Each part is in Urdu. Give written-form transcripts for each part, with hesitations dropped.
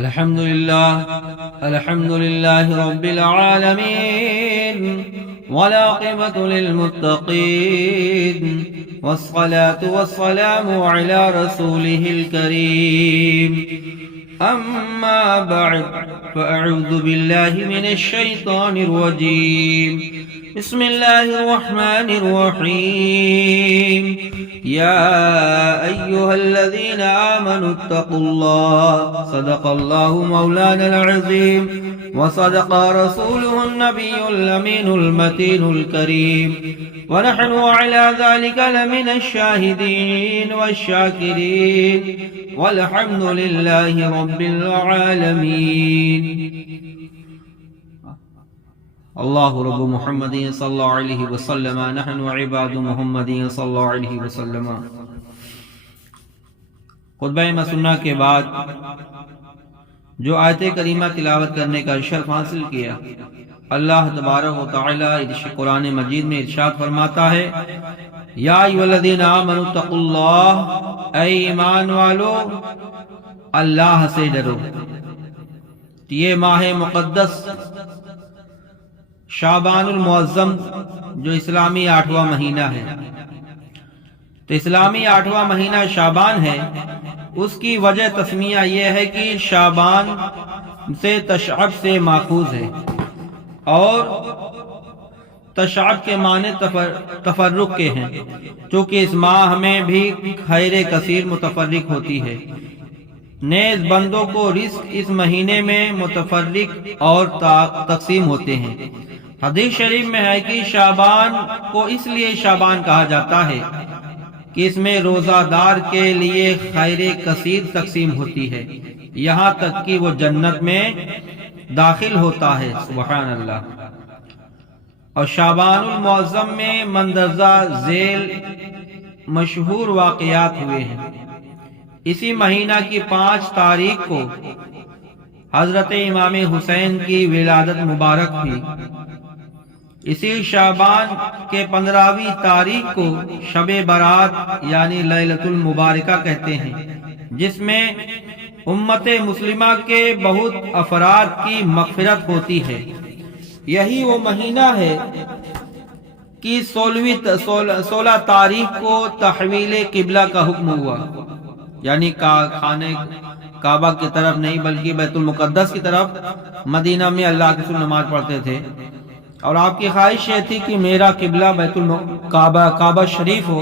الحمد لله رب العالمين والعاقبة للمتقين والصلاة والسلام على رسوله الكريم أما بعد فأعوذ بالله من الشيطان الرجيم بسم الله الرحمن الرحيم يا أيها الذين آمنوا اتقوا الله صدق الله مولانا العظيم وصدق رسوله النبي الأمين المتين الكريم ونحن على ذلك لمن الشاهدين والشاكرين والحمد لله رب العالمين الله رب محمد صلى الله عليه وسلم نحن عباد محمد صلى الله عليه وسلم. خطبہ مسنہ کے بعد جو آیت کریمہ تلاوت کرنے کا شرف حاصل کیا، اللہ تبارک و تعالی قرآن مجید میں ارشاد فرماتا ہے یا ایھا الذین آمنوا اتقوا اللہ، اے ایمان والو اللہ سے ڈرو. یہ ماہ مقدس شعبان المعظم جو اسلامی 8واں مہینہ ہے، تو اسلامی 8واں مہینہ شعبان ہے. اس کی وجہ تسمیہ یہ ہے کہ شعبان سے تشعب سے ماخوذ ہے، اور تشعب کے معنی تفرق کے ہیں، چونکہ اس ماہ میں بھی خیر کثیر متفرق ہوتی ہے. نیز بندوں کو رزق اس مہینے میں متفرق اور تقسیم ہوتے ہیں. حدیث شریف میں ہے کہ شعبان کو اس لیے شعبان کہا جاتا ہے کہ اس میں روزہ دار کے لیے خیر کثیر تقسیم ہوتی ہے، یہاں تک کہ وہ جنت میں داخل ہوتا ہے. سبحان اللہ. اور شعبان المعظم میں مندرجہ ذیل مشہور واقعات ہوئے ہیں. اسی مہینہ کی 5 تاریخ کو حضرت امام حسین کی ولادت مبارک تھی. اسی شعبان کے 15ویں تاریخ کو شب برات یعنی لیلۃ المبارکہ کہتے ہیں، جس میں امت مسلمہ کے بہت افراد کی مغفرت ہوتی ہے. یہی وہ مہینہ ہے کہ 16 تاریخ کو تحویل قبلہ کا حکم ہوا، یعنی خانہ کعبہ کی طرف نہیں بلکہ بیت المقدس کی طرف مدینہ میں اللہ کے رسول نماز پڑھتے تھے، اور آپ کی خواہش یہ تھی کہ میرا قبلہ بیت کعبہ شریف ہو،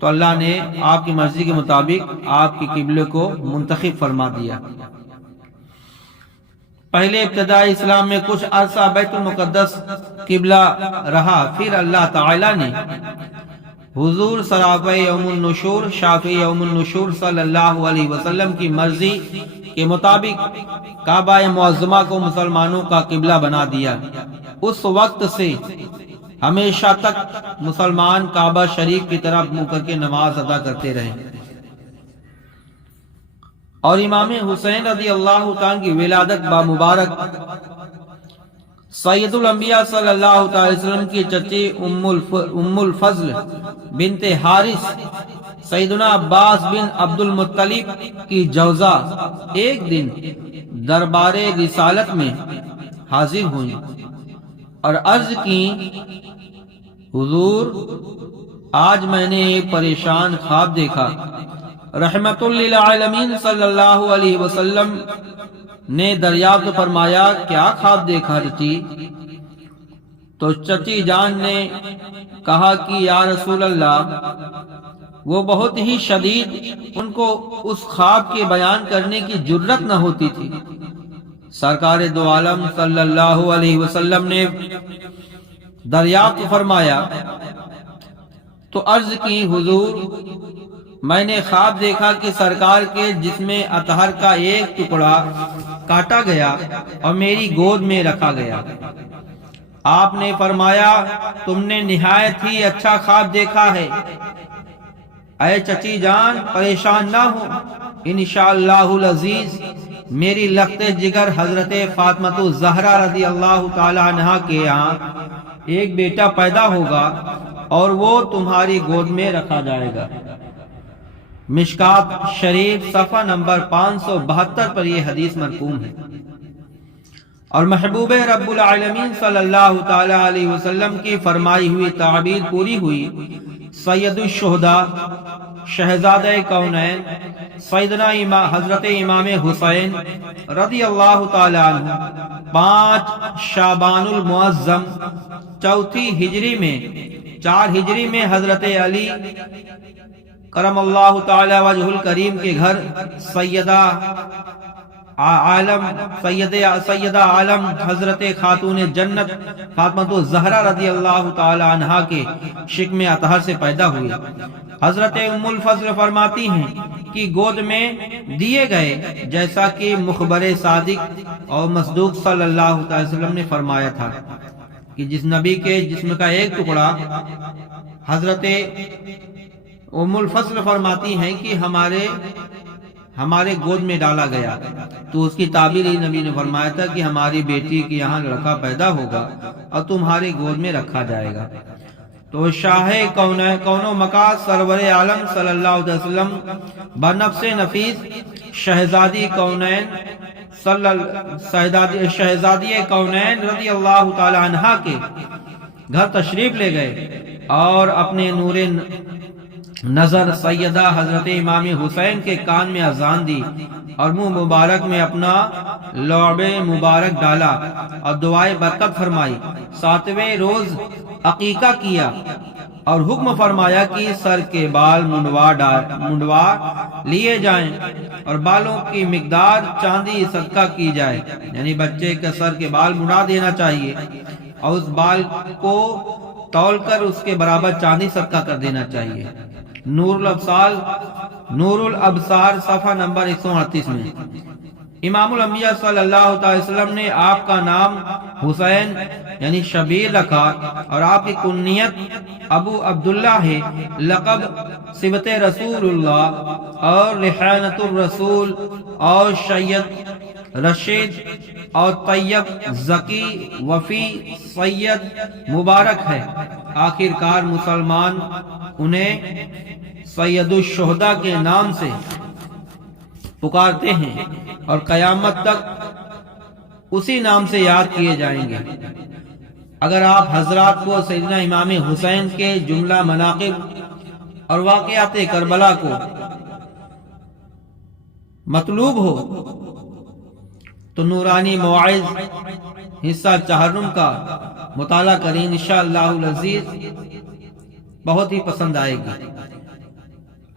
تو اللہ نے آپ کی مرضی کے مطابق آپ کے قبلے کو منتخب فرما دیا. پہلے ابتدائی اسلام میں کچھ عرصہ بیت المقدس قبلہ رہا، پھر اللہ تعالی نے حضور صرافہ یوم النشور شافع یوم النشور صلی اللہ علیہ وسلم کی مرضی کے مطابق کعبہ معظمہ کو مسلمانوں کا قبلہ بنا دیا. اس وقت سے ہمیشہ تک مسلمان کعبہ شریف کی طرف منہ کر کے نماز ادا کرتے رہے. اور امام حسین رضی اللہ تعالیٰ کی ولادت بامبارک سید الانبیاء صلی اللہ تعالی وسلم کی چچی ام الفضل بنت حارث سیدنا عباس بن عبد المطلب کی جوزہ ایک دن دربار رسالت میں حاضر ہوئی اور عرض کی حضور آج میں نے ایک پریشان خواب دیکھا. رحمت للعالمین صلی اللہ علیہ وسلم نے دریافت فرمایا کیا خواب دیکھا چچی؟ تو چچی جان نے کہا کہ یا رسول اللہ، وہ بہت ہی شدید، ان کو اس خواب کے بیان کرنے کی جرت نہ ہوتی تھی. سرکار دو عالم صلی اللہ علیہ وسلم نے دریافت فرمایا تو عرض کی حضور میں نے خواب دیکھا کہ سرکار کے جسم اطہر کا ایک ٹکڑا کاٹا گیا اور میری گود میں رکھا گیا. آپ نے فرمایا تم نے نہایت ہی اچھا خواب دیکھا ہے. اے چچی جان پریشان نہ ہو، انشاءاللہ العزیز میری لخت جگر حضرت فاطمہ الزہرا رضی اللہ تعالی عنہا کے یہاں ایک بیٹا پیدا ہوگا اور وہ تمہاری گود میں رکھا جائے گا. مشکات شریف صفحہ نمبر 572 پر یہ حدیث مرقوم ہے۔ اور محبوب رب العالمین صلی اللہ تعالی علیہ وسلم کی فرمائی ہوئی تعبیر پوری ہوئی۔ سید الشہداء، شہزادہ کونین، سیدنا حضرت امام حسین رضی اللہ تعالی عنہ 5 شعبان المعظم 4 ہجری میں حضرت علی کرم اللہ تعالی وجہ الکریم کے گھر سیدہ عالم حضرت خاتون جنت فاطمہ الزہرا رضی اللہ تعالی عنہا کے شکم اطہر سے پیدا ہوئے۔ حضرت ام الفضل فرماتی ہیں کہ گود میں دیے گئے، جیسا کہ مخبر صادق اور مصدوق صلی اللہ علیہ وسلم نے فرمایا تھا کہ جس نبی کے جسم کا ایک ٹکڑا، حضرت ام الفضل فرماتی ہیں کہ ہمارے گود میں ڈالا گیا، تو اس کی تعبیر ہی نبی نے فرمایا تھا کہ ہماری بیٹی کے یہاں لڑکا پیدا ہوگا اور تمہارے گود میں رکھا جائے گا۔ تو شاہ کون و مکان سرور عالم صلی اللہ علیہ وسلم بنفس نفیس شہزادی کونین رضی اللہ تعالی عنہ کے گھر تشریف لے گئے اور اپنے نور نظر سیدہ حضرت امام حسین کے کان میں اذان دی اور منہ مبارک میں اپنا لعب مبارک ڈالا اور دعائے برکت فرمائی۔ 7ویں روز عقیقہ کیا اور حکم فرمایا کہ سر کے بال منڈوا لیے جائیں اور بالوں کی مقدار چاندی صدقہ کی جائے، یعنی بچے کے سر کے بال منڈا دینا چاہیے اور اس بال کو تول کر اس کے برابر چاندی صدقہ کر دینا چاہیے۔ نور الابصار صفحہ نمبر 138 میں امام الانبیاء صلی اللہ علیہ وسلم نے آپ کا نام حسین یعنی شبیر رکھا اور آپ کی کنیت ابو عبداللہ ہے۔ لقب صبت رسول اللہ اور ریحانۃ الرسول اور سید رشید اور طیب ذکی وفی سید مبارک ہے۔ آخر کار مسلمان انہیں سید الشہداء کے نام سے پکارتے ہیں اور قیامت تک اسی نام سے یاد کیے جائیں گے۔ اگر آپ حضرات کو سیدنا امام حسین کے جملہ مناقب اور واقعات کربلا کو مطلوب ہو تو نورانی مواعظ حصہ چہارم کا مطالعہ کریں، انشاءاللہ العزیز بہت ہی پسند آئے گی۔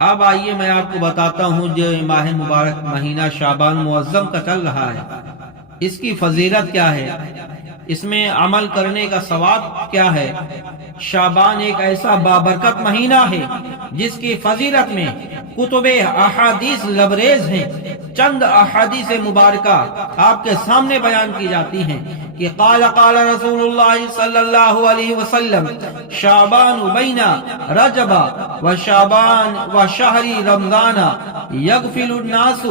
اب آئیے میں آپ کو بتاتا ہوں جو ماہ مبارک مہینہ شعبان معظم کا چل رہا ہے، اس کی فضیلت کیا ہے، اس میں عمل کرنے کا ثواب کیا ہے۔ شعبان ایک ایسا بابرکت مہینہ ہے جس کی فضیلت میں کتب احادیث لبریز ہیں۔ چند احادیث مبارکہ آپ کے سامنے بیان کی جاتی ہیں کہ قال رسول اللہ صلی اللہ علیہ وسلم شعبان بین رجب و شعبان و شہر رمضان یغفل الناس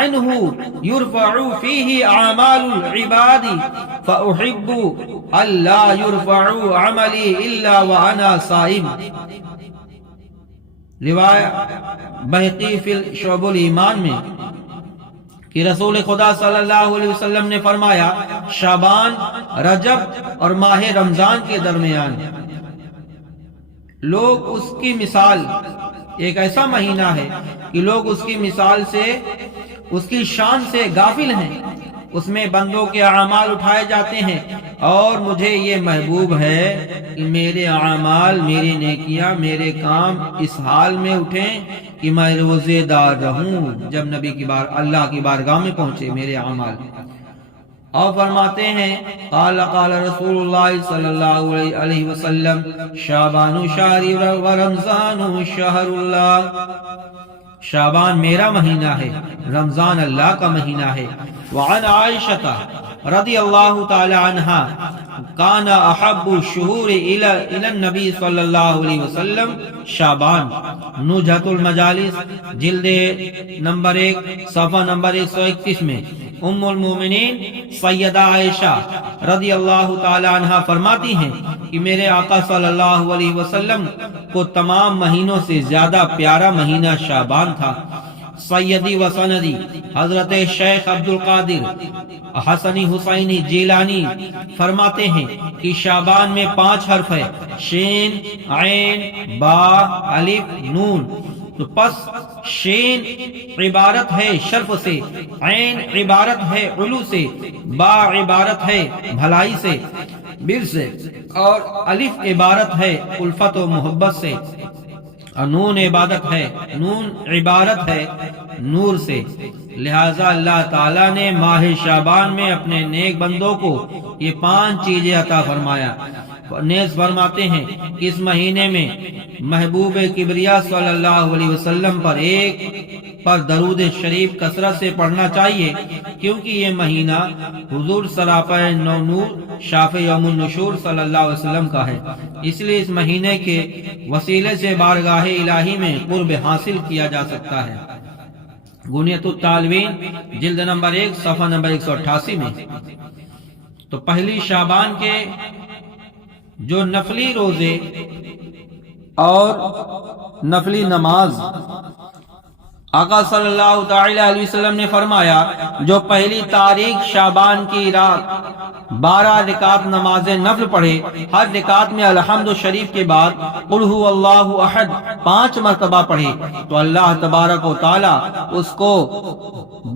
عنہ یرفع فیہ اعمال العباد فاحب الا یرفع عملی الا وانا صائم۔ روایت بہقی فی شعب الایمان میں کہ رسول خدا صلی اللہ علیہ وسلم نے فرمایا شعبان، رجب اور ماہ رمضان کے درمیان لوگ اس کی مثال، ایک ایسا مہینہ ہے کہ لوگ اس کی مثال سے، اس کی شان سے غافل ہیں۔ اس میں بندوں کے اعمال اٹھائے جاتے ہیں اور مجھے یہ محبوب ہے کہ میرے اعمال، میری نیکیاں، میرے کام اس حال میں اٹھیں کہ میں روزے دار رہوں جب نبی کی اللہ کی بارگاہ میں پہنچے میرے اعمال۔ اور فرماتے ہیں قال رسول اللہ صلی اللہ علیہ وسلم شعبان شہری و رمضان شہر اللہ۔ شعبان میرا مہینہ ہے، رمضان اللہ کا مہینہ ہے۔ وعن عائشہ رضی اللہ تعالی عنہا کان احب الشہور الی النبی صلی اللہ علیہ وسلم شعبان۔ نجھت المجالس جلد نمبر 1 صفحہ نمبر 131 میں ام المومنین سیدہ عائشہ رضی اللہ تعالی عنہا فرماتی ہیں کہ میرے آقا صلی اللہ علیہ وسلم کو تمام مہینوں سے زیادہ پیارا مہینہ شعبان تھا۔ سیدی و سندی حضرت شیخ عبد القادر حسنی حسینی جیلانی فرماتے ہیں کہ شعبان میں 5 حرف ہے، شین، عین، با، الف، نون۔ تو پس شین عبارت ہے شرف سے، عین عبارت ہے علو سے، با عبارت ہے بھلائی سے، بر سے، اور الف عبارت ہے الفت و محبت سے، نون عبارت ہے نور سے۔ لہذا اللہ تعالیٰ نے ماہ شعبان میں اپنے نیک بندوں کو یہ 5 چیزیں عطا فرمایا۔ نیز فرماتے ہیں کہ اس مہینے میں محبوب کبریا صلی اللہ علیہ وسلم پر درود شریف کثرت سے پڑھنا چاہیے، کیونکہ یہ مہینہ حضور سراپا نور شافع یوم النشور صلی اللہ علیہ وسلم کا ہے۔ اس لیے اس مہینے کے وسیلے سے بارگاہ الہی میں قرب حاصل کیا جا سکتا ہے۔ غنیت الطالبین جلد نمبر 1 صفحہ نمبر 188 میں۔ تو پہلی شعبان کے جو نفلی روزے اور نفلی نماز، آقا صلی اللہ تعالی علیہ وسلم نے فرمایا جو پہلی تاریخ شعبان کی رات 12 رکعت نماز نفل پڑھے، ہر رکعت میں الحمد شریف کے بعد قل هو اللہ احد 5 مرتبہ پڑھے، تو اللہ تبارک و تعالی اس کو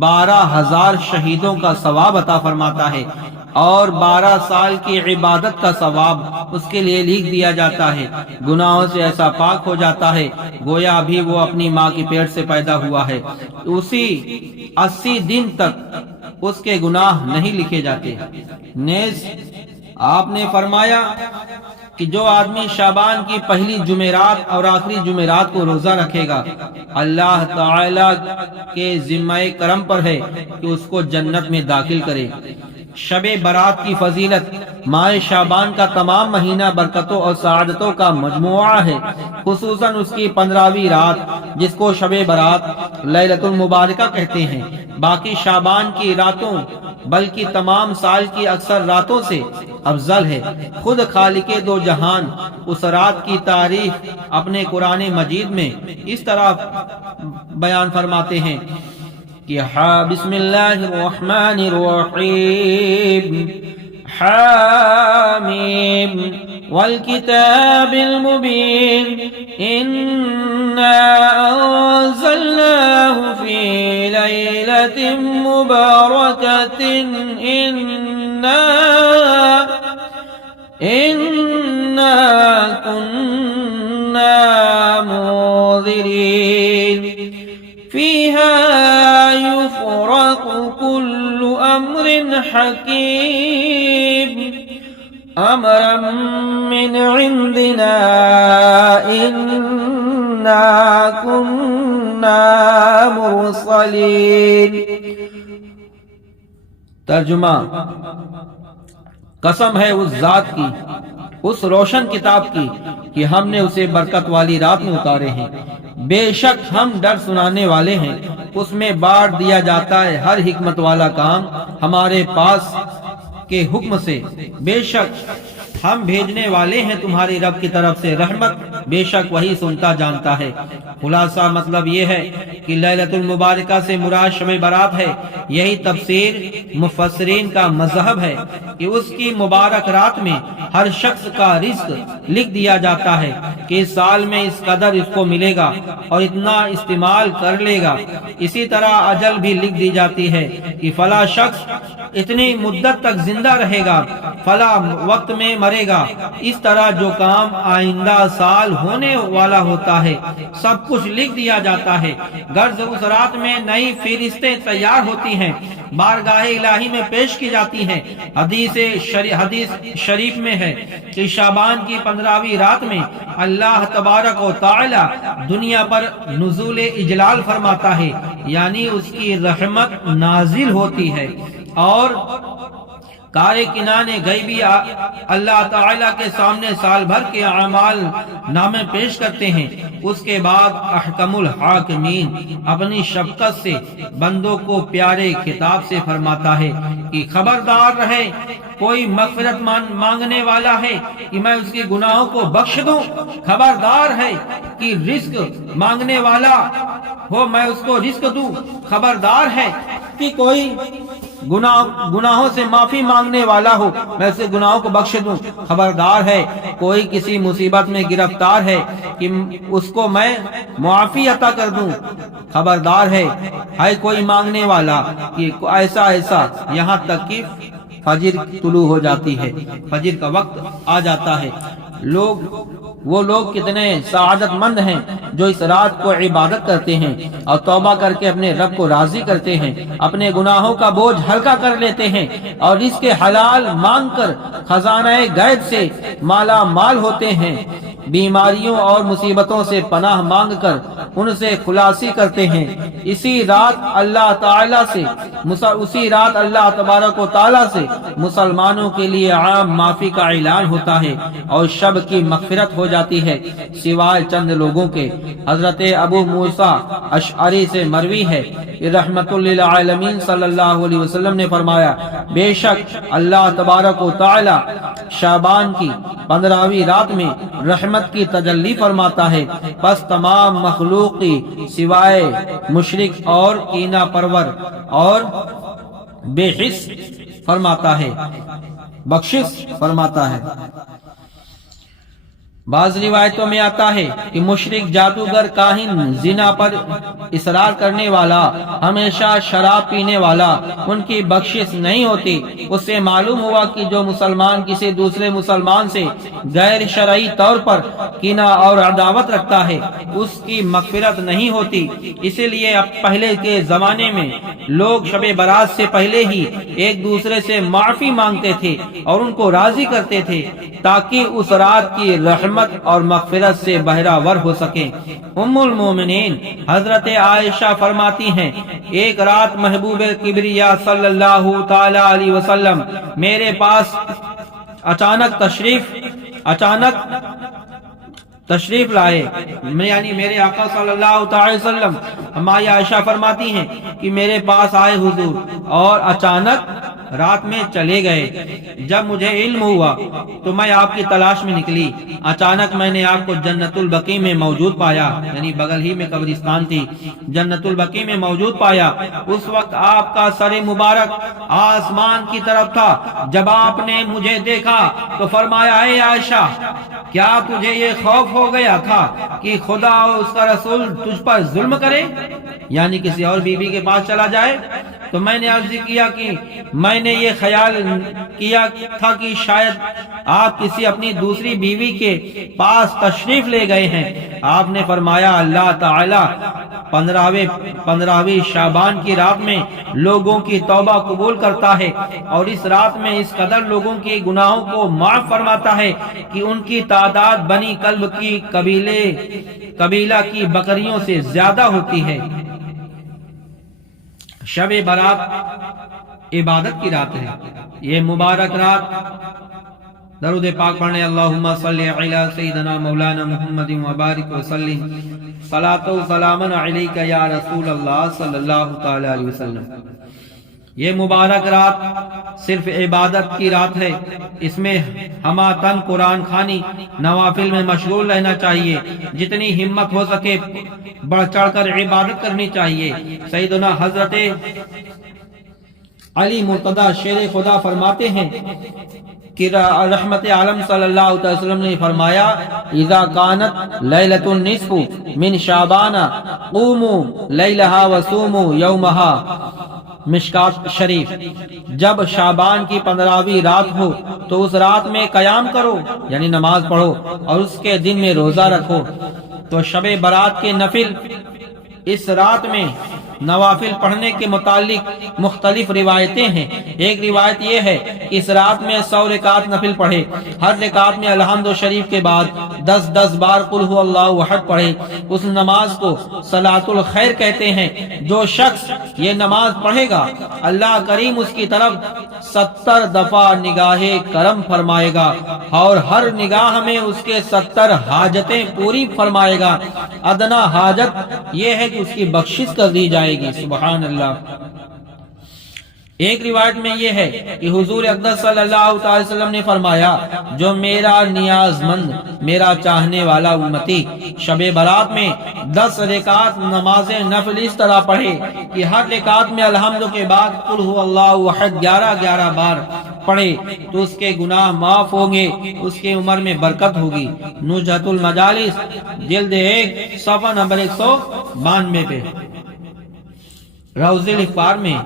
12,000 شہیدوں کا ثواب عطا فرماتا ہے، اور 12 سال کی عبادت کا ثواب اس کے لیے لکھ دیا جاتا ہے۔ گناہوں سے ایسا پاک ہو جاتا ہے گویا ابھی وہ اپنی ماں کے پیٹ سے پیدا ہوا ہے۔ اسی 80 دن تک اس کے گناہ نہیں لکھے جاتے۔ نیز آپ نے فرمایا کہ جو آدمی شعبان کی پہلی جمعرات اور آخری جمعرات کو روزہ رکھے گا، اللہ تعالی کے ذمہ کرم پر ہے کہ اس کو جنت میں داخل کرے۔ شب برات کی فضیلت ماہ شعبان کا تمام مہینہ برکتوں اور سعادتوں کا مجموعہ ہے، خصوصاً اس کی 15ویں رات جس کو شب برات لیلۃ المبارکہ کہتے ہیں، باقی شعبان کی راتوں بلکہ تمام سال کی اکثر راتوں سے افضل ہے۔ خود خالق دو جہان اس رات کی تعریف اپنے قرآن مجید میں اس طرح بیان فرماتے ہیں کہ بسم اللہ الرحمن الرحیم حامیم والکتاب المبین انا انزلناه فی لیلۃ مبارکۃ انا كنا منذرین فیہا يفرق كل امر حکیم امرا من عندنا انا كنا مرسلین۔ ترجمہ: قسم ہے اس ذات کی، اس روشن کتاب کی کہ ہم نے اسے برکت والی رات میں اتارے ہیں، بے شک ہم ڈر سنانے والے ہیں۔ اس میں بانٹ دیا جاتا ہے ہر حکمت والا کام ہمارے پاس کے حکم سے، بے شک ہم بھیجنے والے ہیں تمہاری رب کی طرف سے رحمت، بے شک وہی سنتا جانتا ہے۔ خلاصہ مطلب یہ ہے کہ لیلۃ المبارکہ سے مراد شب برات ہے۔ یہی تفسیر مفسرین کا مذہب ہے کہ اس کی مبارک رات میں ہر شخص کا رزق لکھ دیا جاتا ہے کہ اس سال میں اس قدر اس کو ملے گا اور اتنا استعمال کر لے گا۔ اسی طرح اجل بھی لکھ دی جاتی ہے کہ فلاں شخص اتنی مدت تک زندہ رہے گا، فلاں وقت میں مرے گا۔ اس طرح جو کام آئندہ سال ہونے والا ہوتا ہے سب کچھ لکھ دیا جاتا ہے۔ غرض اس رات میں نئی فہرستیں تیار ہوتی ہیں، بارگاہ الہی میں پیش کی جاتی ہیں۔ حدیث شریف میں ہے کہ شعبان کی 15ویں رات میں اللہ تبارک و تعالی دنیا پر نزول اجلال فرماتا ہے، یعنی اس کی رحمت نازل ہوتی ہے اور کار کنان غیبی اللہ تعالیٰ کے سامنے سال بھر کے اعمال نامے پیش کرتے ہیں۔ اس کے بعد احکم الحاکمین اپنی شفقت سے بندوں کو پیارے خطاب سے فرماتا ہے کہ خبردار رہے، کوئی مغفرت مانگنے والا ہے کہ میں اس کے گناہوں کو بخش دوں، خبردار ہے کہ رزق مانگنے والا ہو میں اس کو رزق دوں، خبردار ہے کہ کوئی گناہوں سے معافی مانگنے والا ہو میں اسے گناہوں کو بخش دوں، خبردار ہے کوئی کسی مصیبت میں گرفتار ہے کہ اس کو میں معافی عطا کر دوں، خبردار ہے کوئی مانگنے والا کہ ایسا یہاں تک کہ فجر طلوع ہو جاتی ہے، فجر کا وقت آ جاتا ہے۔ وہ لوگ کتنے سعادت مند ہیں جو اس رات کو عبادت کرتے ہیں اور توبہ کر کے اپنے رب کو راضی کرتے ہیں، اپنے گناہوں کا بوجھ ہلکا کر لیتے ہیں اور اس کے حلال مانگ کر خزانہ غیب سے مالا مال ہوتے ہیں، بیماریوں اور مصیبتوں سے پناہ مانگ کر ان سے خلاصی کرتے ہیں۔ اسی رات اللہ تبارک و تعالیٰ سے مسلمانوں کے لیے عام معافی کا اعلان ہوتا ہے اور شب کی مغفرت ہو جاتی ہے سوائے چند لوگوں کے۔ حضرت ابو موسیٰ اشعری سے مروی ہے کہ رحمت للعالمین صلی اللہ علیہ وسلم نے فرمایا، بے شک اللہ تبارک و تعالیٰ شعبان کی 15ویں رات میں رحمت کی تجلی فرماتا ہے، پس تمام مخلوقی سوائے مشرک اور کینہ پرور اور بے حس فرماتا ہے، بخشش فرماتا ہے۔ بعض روایتوں میں آتا ہے کہ مشرک، جادوگر، کاہن، زنا پر اصرار کرنے والا، ہمیشہ شراب پینے والا، ان کی بخشش نہیں ہوتی۔ اس سے معلوم ہوا کہ جو مسلمان کسی دوسرے مسلمان سے غیر شرعی طور پر کینہ اور عداوت رکھتا ہے اس کی مغفرت نہیں ہوتی۔ اسی لیے اب پہلے کے زمانے میں لوگ شب برات سے پہلے ہی ایک دوسرے سے معافی مانگتے تھے اور ان کو راضی کرتے تھے تاکہ اس رات کی رحمت اور مغفرت سے بہرہ ہو سکیں۔ ام المومنین حضرت عائشہ فرماتی ہیں، ایک رات محبوب کبریا صلی اللہ تعالی علیہ وسلم میرے پاس اچانک تشریف لائے، یعنی میرے آقا صلی اللہ تعالی وسلم۔ ہماری عائشہ فرماتی ہیں کہ میرے پاس آئے حضور اور اچانک رات میں چلے گئے۔ جب مجھے علم ہوا تو میں آپ کی تلاش میں نکلی، اچانک میں نے آپ کو جنت البقیع میں موجود پایا، یعنی بغل ہی میں قبرستان تھی، جنت البقیع میں موجود پایا۔ اس وقت آپ کا سر مبارک آسمان کی طرف تھا۔ جب آپ نے مجھے دیکھا تو فرمایا، اے عائشہ، کیا تجھے یہ خوف ہو گیا تھا کہ خدا اور اس کا رسول تجھ پر ظلم کرے، یعنی کسی اور بیوی کے پاس چلا جائے؟ تو میں نے عرض کیا کہ میں نے یہ خیال کیا تھا کہ شاید آپ کسی اپنی دوسری بیوی کے پاس تشریف لے گئے ہیں۔ آپ نے فرمایا، اللہ تعالی 15ویں شعبان کی رات میں لوگوں کی توبہ قبول کرتا ہے اور اس رات میں اس قدر لوگوں کے گناہوں کو معاف فرماتا ہے کہ ان کی تعداد بنی کلب کی قبیلہ کی بکریوں سے زیادہ ہوتی ہے۔ شب برات عبادت کی رات ہے۔ یہ مبارک رات درود پاک پڑھنے، اللہم صلی علی سیدنا مولانا محمد وبارک وسلم، صلاۃ و سلام علیک یا رسول اللہ صلی اللہ تعالی علیہ وسلم۔ یہ مبارک رات صرف عبادت کی رات ہے، اس میں ہمہ تن قرآن خوانی، نوافل میں مشغول رہنا چاہیے، جتنی ہمت ہو سکے بڑھ چڑھ کر عبادت کرنی چاہیے۔ سیدنا حضرت علی مرتضی شیر خدا فرماتے ہیں کہ رحمت عالم صلی اللہ علیہ وسلم نے فرمایا، اذا کانت لیلۃ النصف من شعبان قوموا لیلہا وصوموا یومہا، مشکات شریف۔ جب شعبان کی 15ویں رات ہو تو اس رات میں قیام کرو، یعنی نماز پڑھو، اور اس کے دن میں روزہ رکھو۔ تو شب برات کے نفل، اس رات میں نوافل پڑھنے کے متعلق مختلف روایتیں ہیں۔ ایک روایت یہ ہے کہ اس رات میں 100 رکعت نفل پڑھے، ہر رکعت میں الحمد شریف کے بعد 10 بار قل هو اللہ احد پڑھے۔ اس نماز کو صلاۃ الخیر کہتے ہیں۔ جو شخص یہ نماز پڑھے گا اللہ کریم اس کی طرف 70 دفعہ نگاہ کرم فرمائے گا اور ہر نگاہ میں اس کے 70 حاجتیں پوری فرمائے گا۔ ادنا حاجت یہ ہے کہ اس کی بخشش کر دی جائے گی۔ سبحان اللہ۔ ایک روایت میں یہ ہے کہ حضور اقدس صلی اللہ علیہ وسلم نے فرمایا، جو میرا نیاز مند، میرا چاہنے والا امتی شب برات میں 10 رکعت نماز نفل اس طرح پڑھے کہ ہر رکعت میں الحمد کے بعد قل هو اللہ احد 11 بار پڑھے تو اس کے گناہ معاف ہوں گے، اس کے عمر میں برکت ہوگی۔ نجہت المجالس جلد 1 صفحہ نمبر 192 پہ۔ روض الافکار میں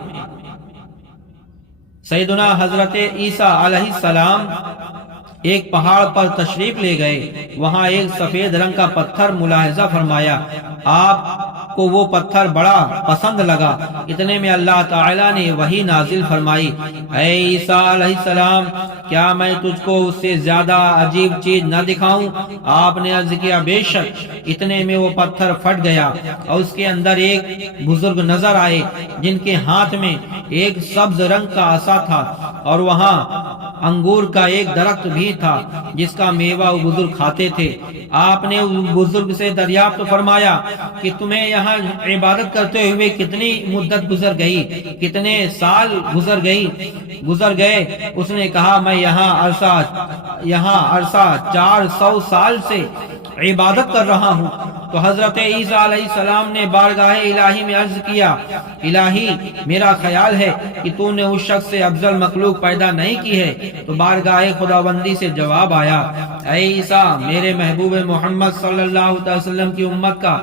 سیدنا حضرت عیسیٰ علیہ السلام ایک پہاڑ پر تشریف لے گئے، وہاں ایک سفید رنگ کا پتھر ملاحظہ فرمایا، آپ کو وہ پتھر بڑا پسند لگا۔ اتنے میں اللہ تعالیٰ نے وحی نازل فرمائی، اے عیسیٰ علیہ السلام، کیا میں تجھ کو اس سے زیادہ عجیب چیز نہ دکھاؤں؟ آپ نے عرض کیا، بے شک۔ اتنے میں وہ پتھر پھٹ گیا اور اس کے اندر ایک بزرگ نظر آئے جن کے ہاتھ میں ایک سبز رنگ کا عصا تھا، اور وہاں انگور کا ایک درخت بھی تھا جس کا میوہ وہ بزرگ کھاتے تھے۔ آپ نے اس بزرگ سے دریافت فرمایا کہ تمہیں یہاں عبادت کرتے ہوئے کتنی مدت گزر گئی، کتنے سال گزر گئے؟ اس نے کہا، میں یہاں عرصہ 400 سال سے عبادت کر رہا ہوں۔ تو حضرت عیسیٰ علیہ السلام نے بارگاہ الہی میں عرض کیا، الہی میرا خیال ہے کہ تو نے اس شخص سے افضل مخلوق پیدا نہیں کی ہے۔ تو بارگاہ خداوندی سے جواب آیا، اے عیسیٰ، میرے محبوب محمد صلی اللہ علیہ وسلم کی امت کا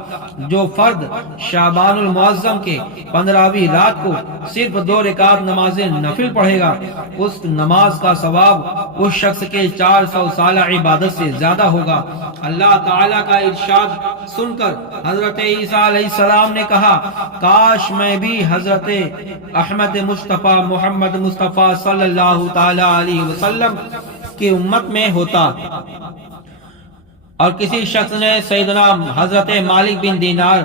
جو فرد شعبان المعظم کے 15ویں رات کو صرف 2 رکعت نماز نفل پڑھے گا، اس نماز کا ثواب اس شخص کے 400 سالہ عبادت سے زیادہ ہوگا۔ اللہ تعالیٰ کا ارشاد سن کر حضرت عیسیٰ علیہ السلام نے کہا، کاش میں بھی حضرت احمد مصطفیٰ محمد مصطفیٰ صلی اللہ تعالی علیہ وسلم کی امت میں ہوتا۔ اور کسی شخص نے سیدنا حضرت مالک بن دینار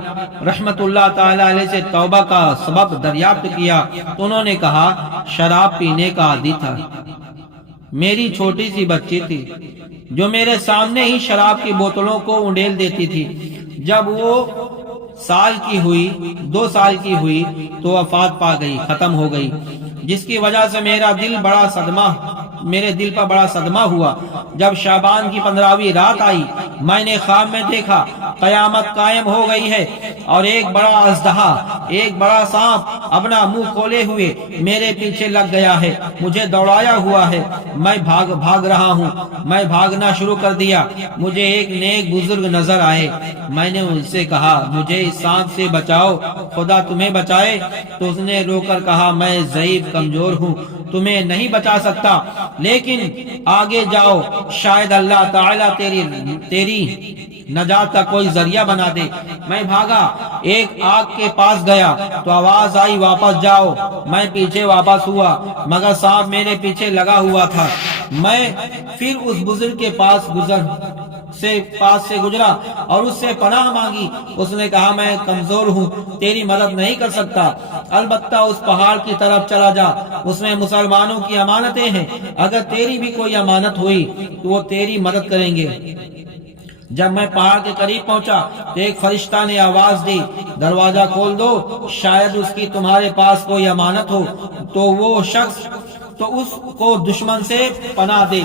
رحمت اللہ تعالی علیہ سے توبہ کا سبب دریافت کیا تو انہوں نے کہا، شراب پینے کا عادی تھا، میری چھوٹی سی بچی تھی جو میرے سامنے ہی شراب کی بوتلوں کو انڈیل دیتی تھی۔ جب وہ 2 سال کی ہوئی تو وفات پا گئی، ختم ہو گئی، جس کی وجہ سے میرے دل پر بڑا صدمہ ہوا۔ جب شعبان کی 15ویں رات آئی، میں نے خواب میں دیکھا قیامت قائم ہو گئی ہے اور ایک بڑا اژدہا، ایک بڑا سانپ اپنا منہ کھولے ہوئے میرے پیچھے لگ گیا ہے، مجھے دوڑایا ہوا ہے، میں بھاگ رہا ہوں۔ میں بھاگنا شروع کر دیا، مجھے ایک نیک بزرگ نظر آئے، میں نے ان سے کہا، مجھے اس سانپ سے بچاؤ، خدا تمہیں بچائے۔ تو اس نے رو کر کہا، میں ضعیف کمزور ہوں، تمہیں نہیں بچا سکتا، لیکن آگے جاؤ، شاید اللہ تعالیٰ تیری نجات کا کوئی ذریعہ بنا دے۔ میں بھاگا، ایک آگ کے پاس گیا تو آواز آئی، واپس جاؤ۔ میں پیچھے واپس ہوا مگر سانپ میرے پیچھے لگا ہوا تھا۔ میں پھر اس بزرگ کے پاس سے گزرا اور اس سے پناہ مانگی۔ اس نے کہا، میں کمزور ہوں، تیری مدد نہیں کر سکتا، البتہ اس پہاڑ کی طرف چلا جا، اس میں مسلمانوں کی امانتیں ہیں، اگر تیری بھی کوئی امانت ہوئی تو وہ تیری مدد کریں گے۔ جب میں پہاڑ کے قریب پہنچا تو ایک فرشتہ نے آواز دی، دروازہ کھول دو، شاید اس کی تمہارے پاس کوئی امانت ہو تو اس کو دشمن سے پناہ دے۔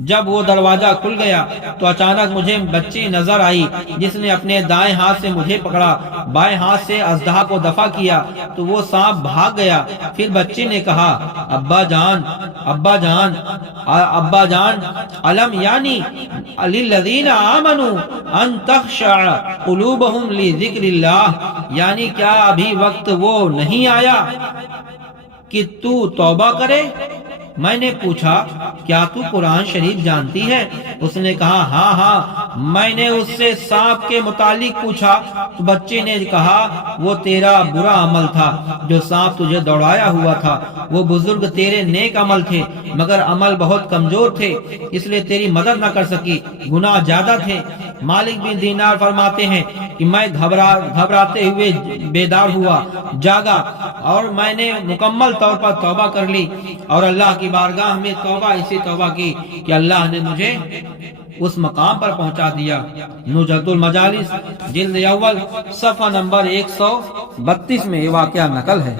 جب وہ دروازہ کھل گیا تو اچانک مجھے بچی نظر آئی جس نے اپنے دائیں ہاتھ سے مجھے پکڑا، بائیں ہاتھ سے اژدہا کو دفع کیا تو وہ سانپ بھاگ گیا۔ پھر بچی نے کہا، ابا جان علم یعنی للذین آمنوا ان تخشع قلوبہم لذکر اللہ، یعنی کیا ابھی وقت وہ نہیں آیا کہ تو توبہ کرے؟ میں نے پوچھا، کیا تو قرآن شریف جانتی ہے؟ اس نے کہا، ہاں۔ میں نے اس سے سانپ کے متعلق پوچھا تو بچے نے کہا، وہ تیرا برا عمل تھا جو سانپ تجھے دوڑایا ہوا تھا، وہ بزرگ تیرے نیک عمل تھے مگر عمل بہت کمزور تھے، اس لیے تیری مدد نہ کر سکی، گناہ زیادہ تھے۔ مالک بن دینار فرماتے ہیں کہ میں گھبراتے ہوئے بیدار ہوا، جاگا اور میں نے مکمل طور پر توبہ کر لی اور اللہ کی بارگاہ میں توبہ ایسی توبہ کی کہ اللہ نے مجھے اس مقام پر پہنچا دیا۔ نجد المجالس جلد اول صفحہ نمبر 132 میں یہ واقعہ نقل ہے۔